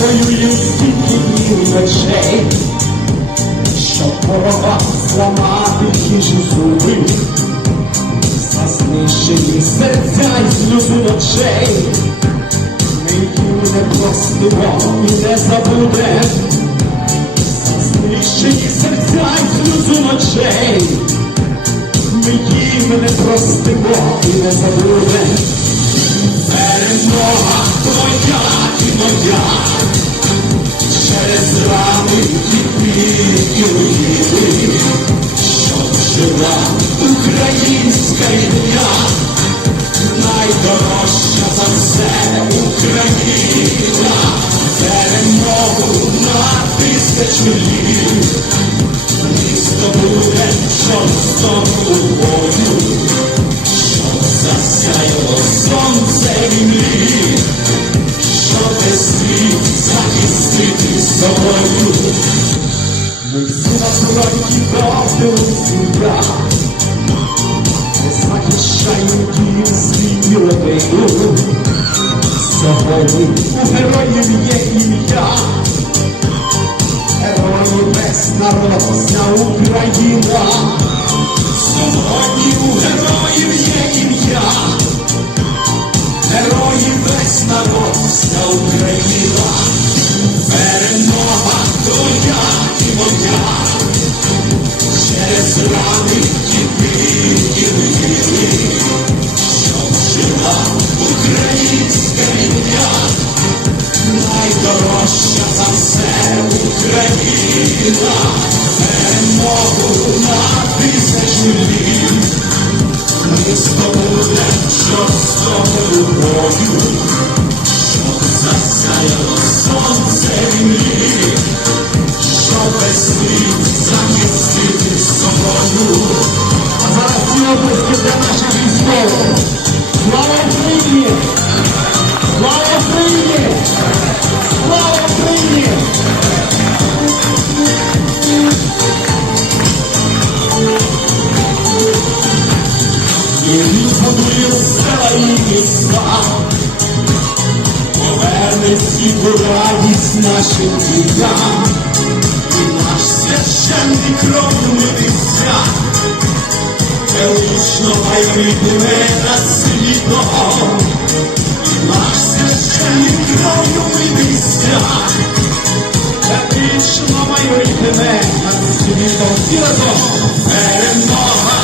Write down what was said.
воюєм стільки днів ночей, щоб ворога зламати хижі зуби, за знищені серця й сльози ночей. Ми не простимо і не забудем, за знищені серця й сльози ночей. Ми їм не простимо і не забудем. Перемога твоя і моя, через теплі руїни, щоб жила українська ім'я, фронті проти сім'я, свій родину. Сьогодні у героїв є ім'я, герої весь народ, вся Україна. Сьогодні у героїв є ім'я, герої весь народ, вся Україна, перемога твоя і моя, через рани і руїни, щоб жила українська ім'я, найдорожча за все Україна, перемогу на тисячу літ. Місто буде жорстокою бою, щоб засяяло будує села і міста, поверне світлу радість нашим дітям, і наш священний кров'ю митися, велично майоритиме над світом, наш священний кров'ю митися, велично майоритиме над світом, перемога